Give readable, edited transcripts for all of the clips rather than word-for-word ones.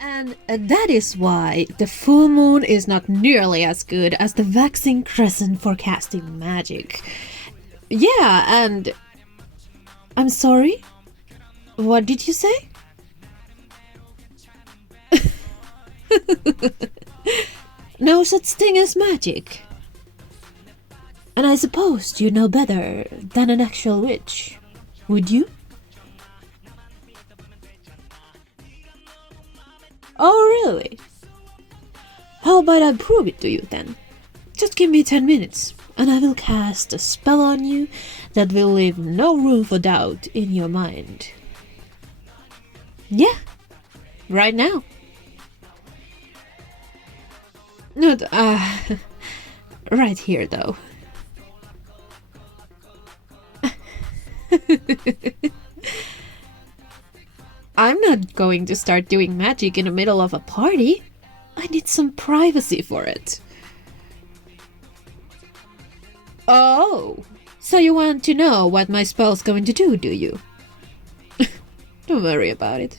And that is why the full moon is not nearly as good as the waxing crescent for casting magic. Yeah, and... I'm sorry? What did you say? No such thing as magic. And I suppose you know better than an actual witch, would you? Oh, really? How about I prove it to you then? Just give me 10 minutes, and I will cast a spell on you that will leave no room for doubt in your mind. Yeah, right now. No, right here though. I'm not going to start doing magic in the middle of a party. I need some privacy for it. Oh, so you want to know what my spell's going to do you? Don't worry about it.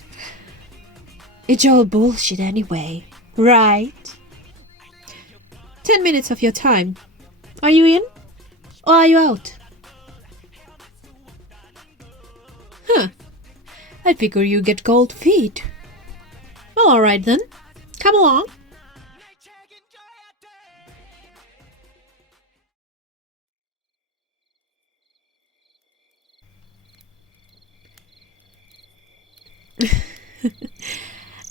It's all bullshit anyway, right? 10 minutes of your time. Are you in? Or are you out? Huh. I figure you get cold feet. Well, alright then. Come along.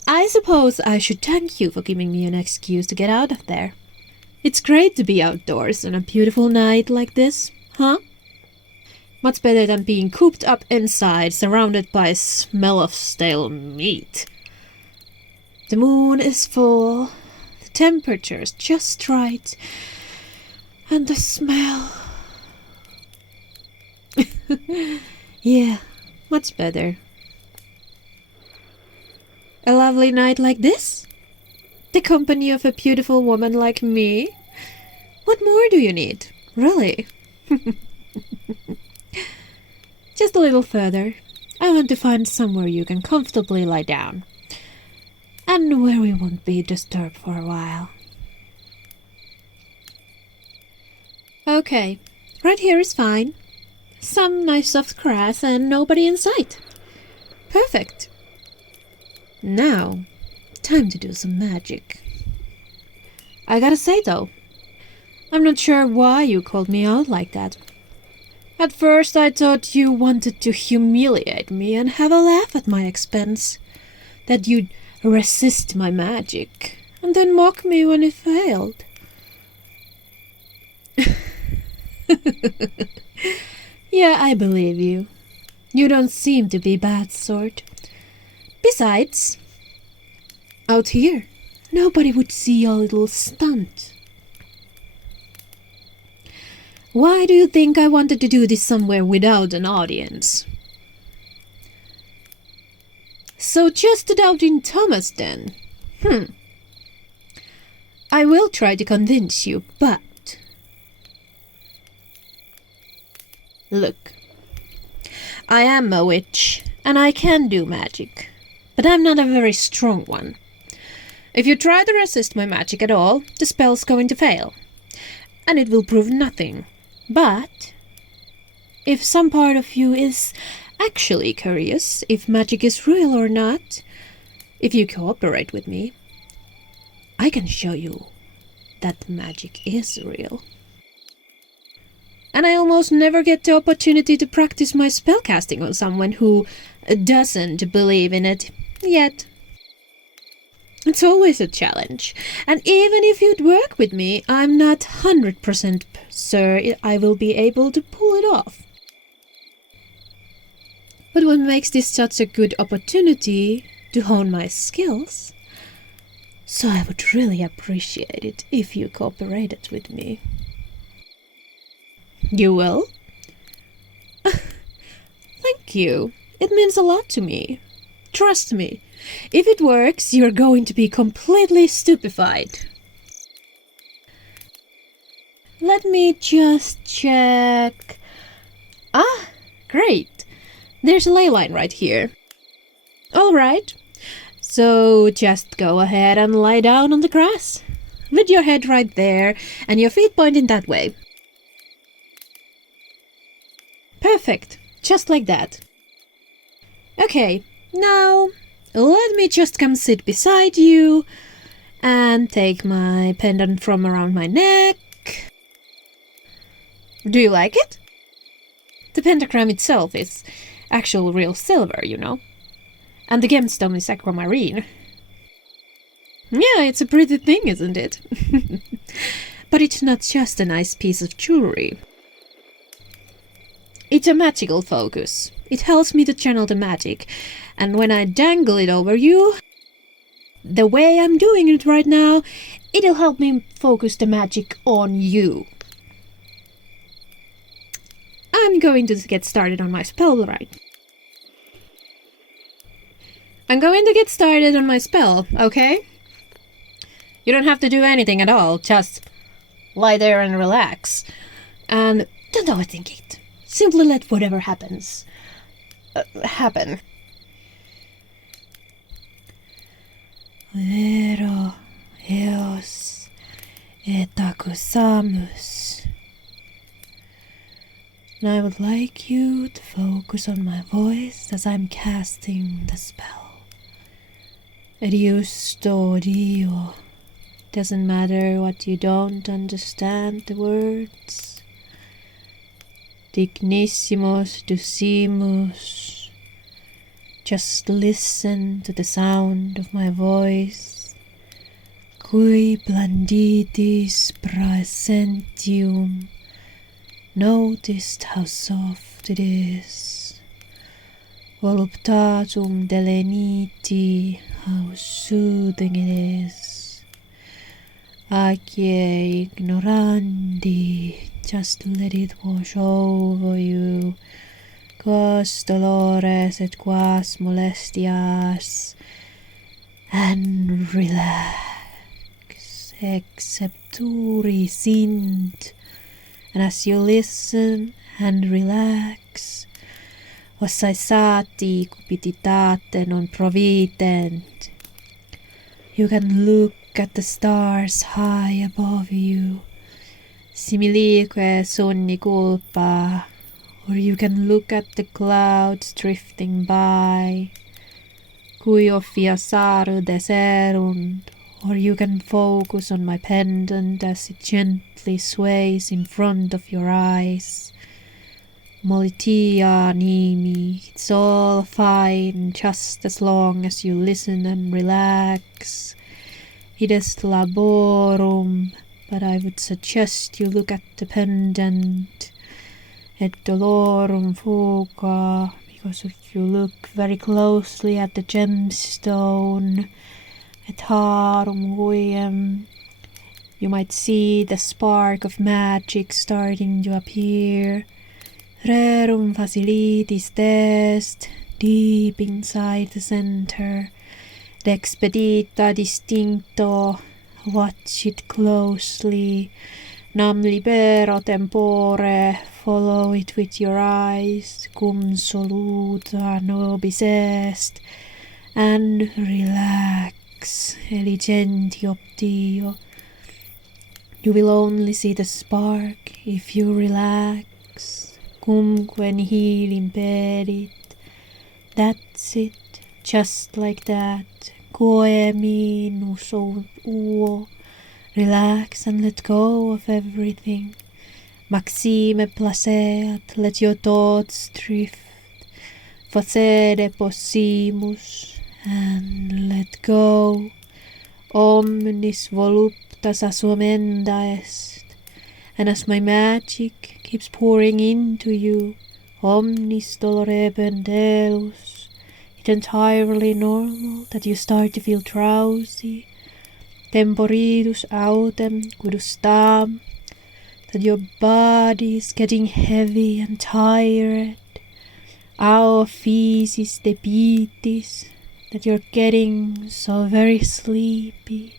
I suppose I should thank you for giving me an excuse to get out of there. It's great to be outdoors on a beautiful night like this, huh? Much better than being cooped up inside, surrounded by a smell of stale meat. The moon is full, the temperature's just right, and the smell... Yeah, much better. A lovely night like this? The company of a beautiful woman like me? What more do you need, really? Just a little further. I want to find somewhere you can comfortably lie down. And where we won't be disturbed for a while. Okay, right here is fine. Some nice soft grass and nobody in sight. Perfect. Now, time to do some magic. I gotta say though, I'm not sure why you called me out like that. At first I thought you wanted to humiliate me and have a laugh at my expense. That you'd resist my magic and then mock me when it failed. Yeah, I believe you. You don't seem to be bad sort. Besides, out here, nobody would see your little stunt. Why do you think I wanted to do this somewhere without an audience? So just a doubting Thomas then? I will try to convince you, but... Look, I am a witch, and I can do magic, but I'm not a very strong one. If you try to resist my magic at all, the spell's going to fail, and it will prove nothing. But if some part of you is actually curious if magic is real or not, if you cooperate with me, I can show you that magic is real. And I almost never get the opportunity to practice my spellcasting on someone who doesn't believe in it yet. It's always a challenge, and even if you'd work with me, I'm not 100% sure I will be able to pull it off. But what makes this such a good opportunity to hone my skills? So I would really appreciate it if you cooperated with me. You will? Thank you. It means a lot to me. Trust me. If it works, you're going to be completely stupefied. Let me just check. Great. There's a ley line right here. Alright. So just go ahead and lie down on the grass, with your head right there and your feet pointing that way. Perfect, just like that. Okay, now let me just come sit beside you and take my pendant from around my neck. Do you like it? The pentagram itself is actual real silver, you know. And the gemstone is aquamarine. Yeah, it's a pretty thing, isn't it? But it's not just a nice piece of jewelry. It's a magical focus. It helps me to channel the magic, and when I dangle it over you, the way I'm doing it right now, it'll help me focus the magic on you. I'm going to get started on my spell, right? I'm going to get started on my spell, okay? You don't have to do anything at all, just lie there and relax. And don't overthink it. Simply let whatever happens happen. Vero eos etakusamus. And I would like you to focus on my voice as I'm casting the spell. Riusto dio. Doesn't matter what you don't understand the words. Dignissimos ducimus. Just listen to the sound of my voice. Cui blanditis praesentium. Noticed how soft it is. Voluptatum deleniti, how soothing it is. Acie ignorandi, just let it wash over you. Quas dolores et quas molestias. And relax, excepturi sint. And as you listen and relax, ossaisati cupititate non provitent. You can look at the stars high above you, similique sonni culpa, or you can look at the clouds drifting by, cui offiasaru deserunt, or you can focus on my pendant as it gently sways in front of your eyes. Molitia nimi, it's all fine just as long as you listen and relax. It is laborum, but I would suggest you look at the pendant. Et dolorum fuga, because if you look very closely at the gemstone, et harum guiem, you might see the spark of magic starting to appear. Rerum facilitis est, deep inside the center. Expedita distincto, watch it closely. Nam libero tempore, follow it with your eyes. Cum soluta nobis est, and relax. Eligenti optio. You will only see the spark if you relax. Cumque nihil impedit. That's it, just like that. Quae minus uo. Relax and let go of everything. Maxime placeat, let your thoughts drift. Facere possimus, and let go. Omnis voluptas assumenda est. And as my magic keeps pouring into you, omnis dolore pendelus, it's entirely normal that you start to feel drowsy. Temporidus autem cudustam, that your body is getting heavy and tired. Ao physis debitis, that you're getting so very sleepy.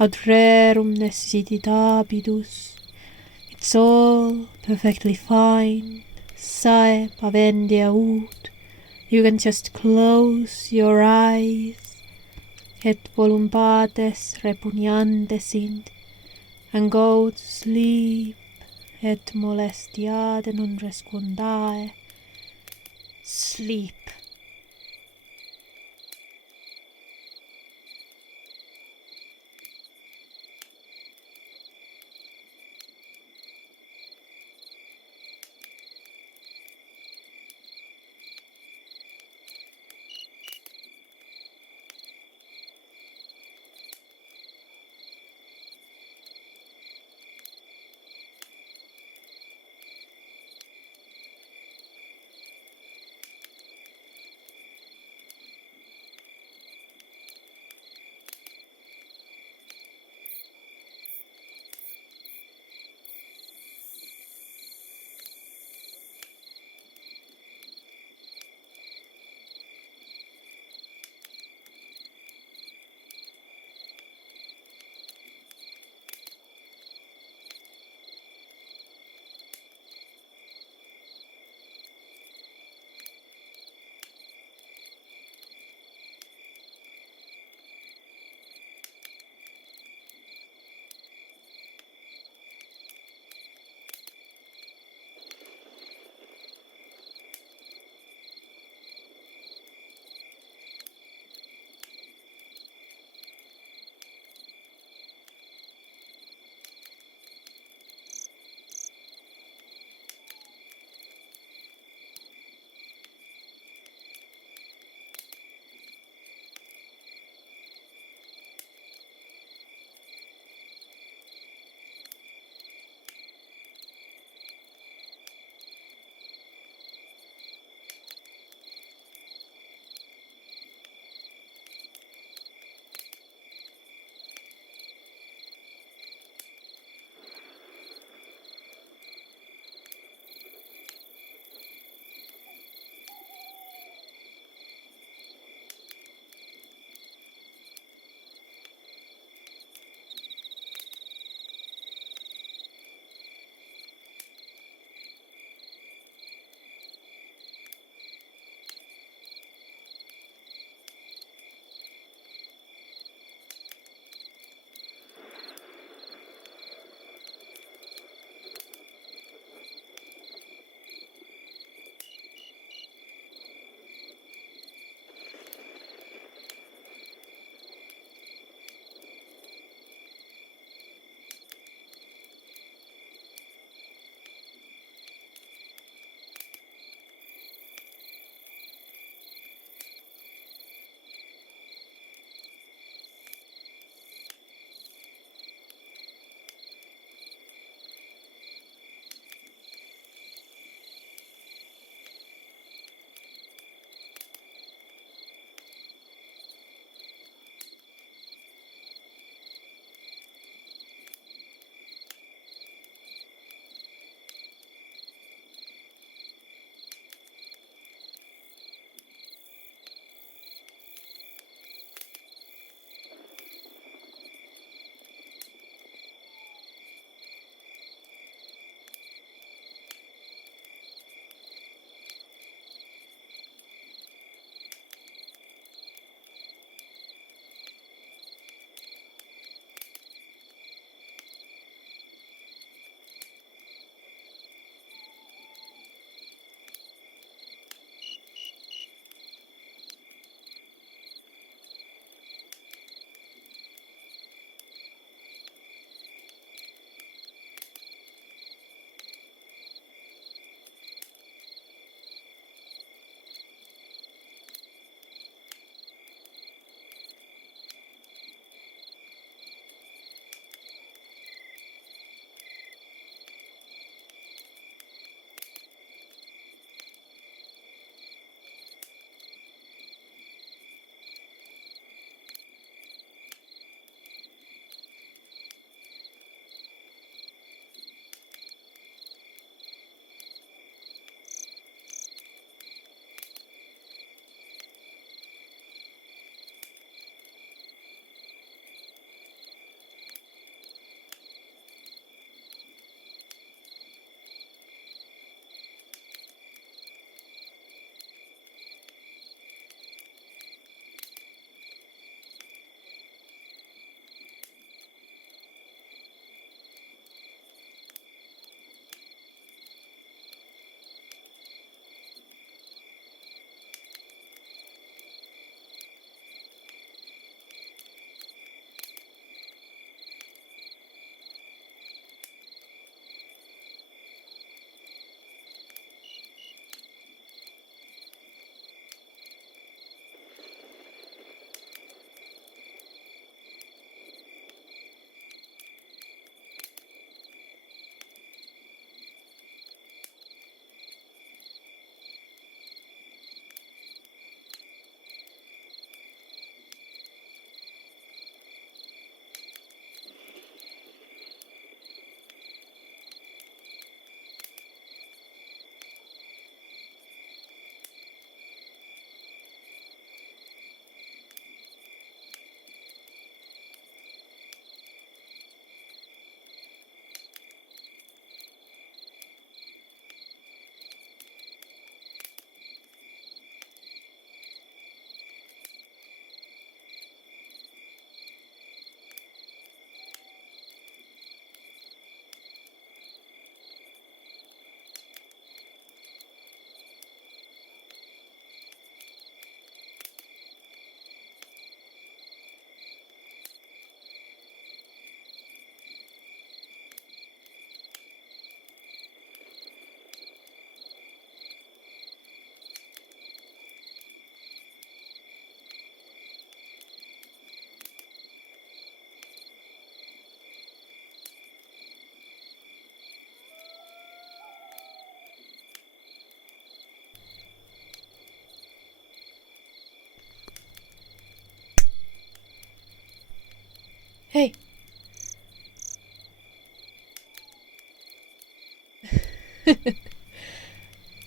Aut rerum necessitabitus, it's all perfectly fine. Sae pavendia ut, you can just close your eyes et voluntates repugnante sint, and go to sleep, et molestiade non respondae. Sleep.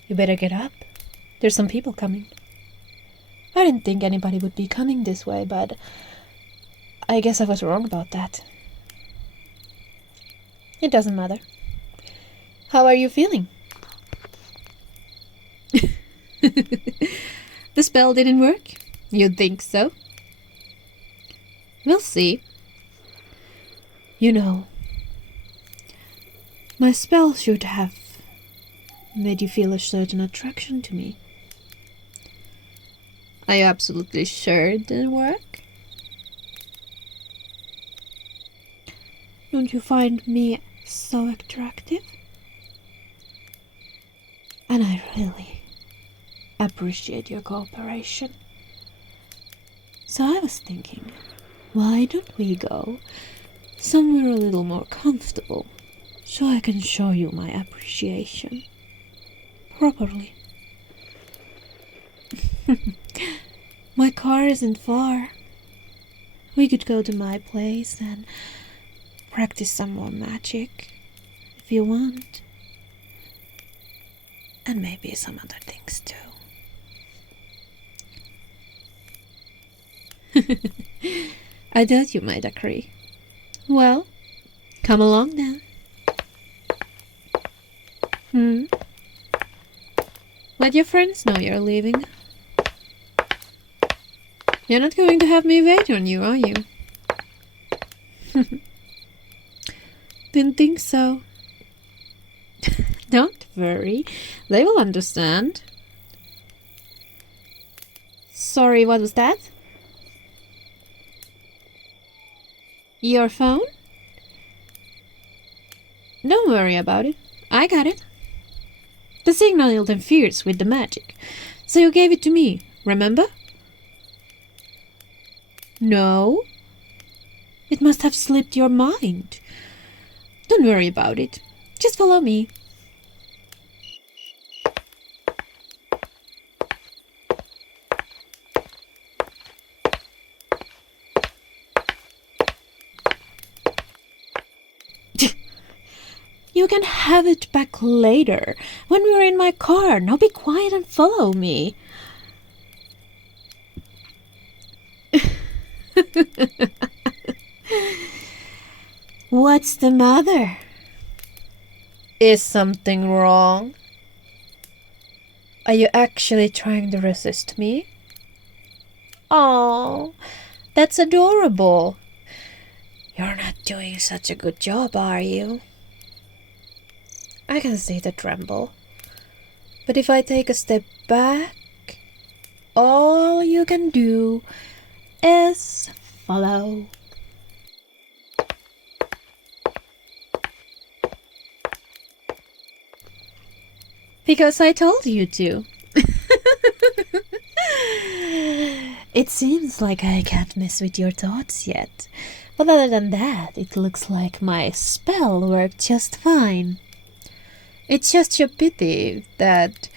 You better get up. There's some people coming. I didn't think anybody would be coming this way, but I guess I was wrong about that. It doesn't matter. How are you feeling? The spell didn't work? You'd think so? We'll see. You know, my spell should have made you feel a certain attraction to me. Are you absolutely sure it didn't work? Don't you find me so attractive? And I really appreciate your cooperation. So I was thinking, why don't we go somewhere a little more comfortable so I can show you my appreciation properly. My car isn't far. We could go to my place and practice some more magic if you want. And maybe some other things too. I thought you might agree. Well, come along then. Let your friends know you're leaving. You're not going to have me wait on you, are you? Didn't think so. Don't worry, they will understand. Sorry, what was that? Your phone? Don't worry about it. I got it. The signal interferes with the magic, so you gave it to me, remember? No? It must have slipped your mind. Don't worry about it. Just follow me. You can have it back later, when we're in my car. Now be quiet and follow me. What's the matter? Is something wrong? Are you actually trying to resist me? Oh, that's adorable. You're not doing such a good job, are you? I can see the tremble. But if I take a step back, all you can do is follow. Because I told you to. It seems like I can't mess with your thoughts yet. But other than that, it looks like my spell worked just fine. It's just a pity that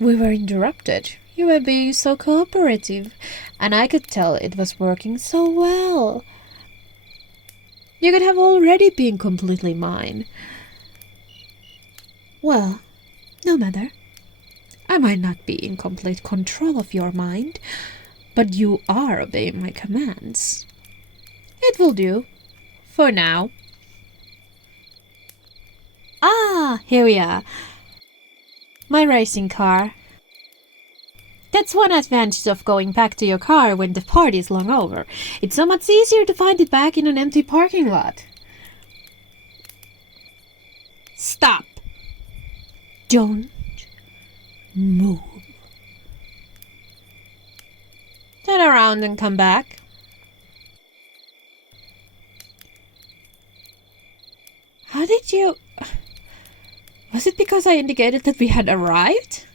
we were interrupted. You were being so cooperative, and I could tell it was working so well. You could have already been completely mine. Well, no matter. I might not be in complete control of your mind, but you are obeying my commands. It will do. For now. Ah, here we are. My racing car. That's one advantage of going back to your car when the party is long over. It's so much easier to find it back in an empty parking lot. Stop. Don't move. Turn around and come back. How did you... Was it because I indicated that we had arrived?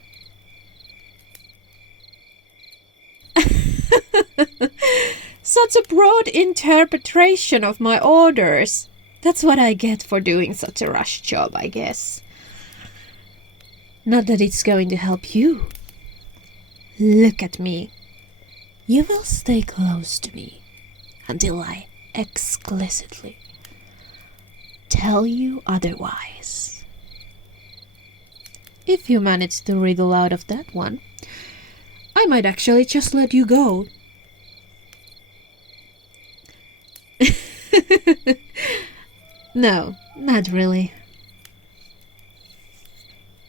Such a broad interpretation of my orders. That's what I get for doing such a rush job, I guess. Not that it's going to help you. Look at me. You will stay close to me until I explicitly tell you otherwise. If you manage to wriggle out of that one, I might actually just let you go. No, not really.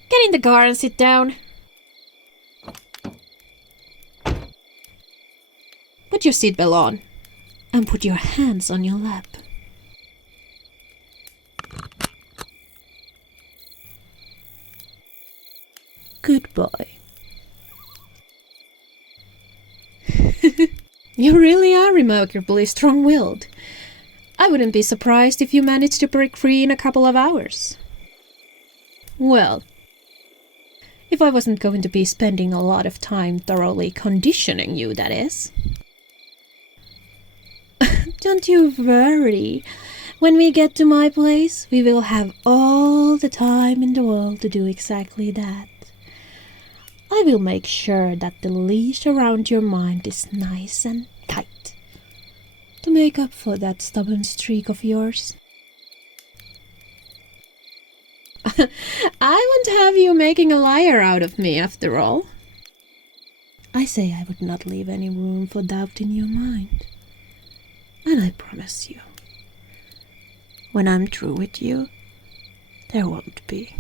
Get in the car and sit down. Put your seatbelt on and put your hands on your lap. Good boy. You really are remarkably strong-willed. I wouldn't be surprised if you managed to break free in a couple of hours. Well, if I wasn't going to be spending a lot of time thoroughly conditioning you, that is. Don't you worry. When we get to my place, we will have all the time in the world to do exactly that. I will make sure that the leash around your mind is nice and tight to make up for that stubborn streak of yours. I won't have you making a liar out of me, after all. I say I would not leave any room for doubt in your mind. And I promise you, when I'm through with you, there won't be.